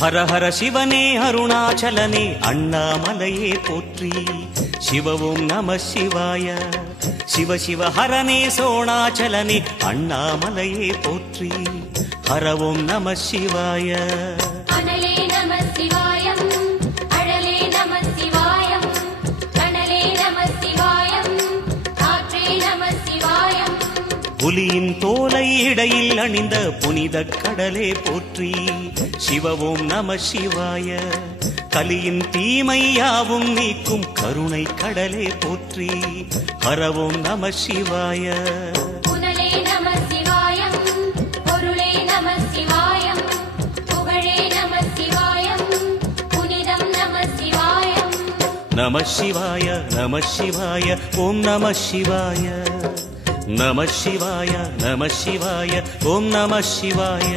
ஹர ஹர சிவனே அருணாச்சலனே அண்ணாமலையே போற்றி. சிவ ஓம் நம சிவாய. சிவ சிவ ஹரனே சோணாச்சலனே அண்ணாமலையே போற்றி. ஹர ஓம் நம சிவாய. அனலே நம சிவாயம், அழலே நம சிவாயம், கனலே நம சிவாயம், காற்றே நம சிவாயம். புலியின் தோலை இடையில் அணிந்த புனித கடலே போற்றி. சிவ ஓம் நம சிவாய. கலியின் தீமையாவும் நீக்கும் கருணை கடலே போற்றி. ஹர ஓம் நம சிவாய. புனலே நம சிவாயம், பொருளே நம சிவாயம், புகழே நம சிவாயம், புனிதம் நம சிவாயம். நம சிவாய நம சிவாய ஓம் நம சிவாய. நம சிவாய நம சிவாய ஓம் நம சிவாய.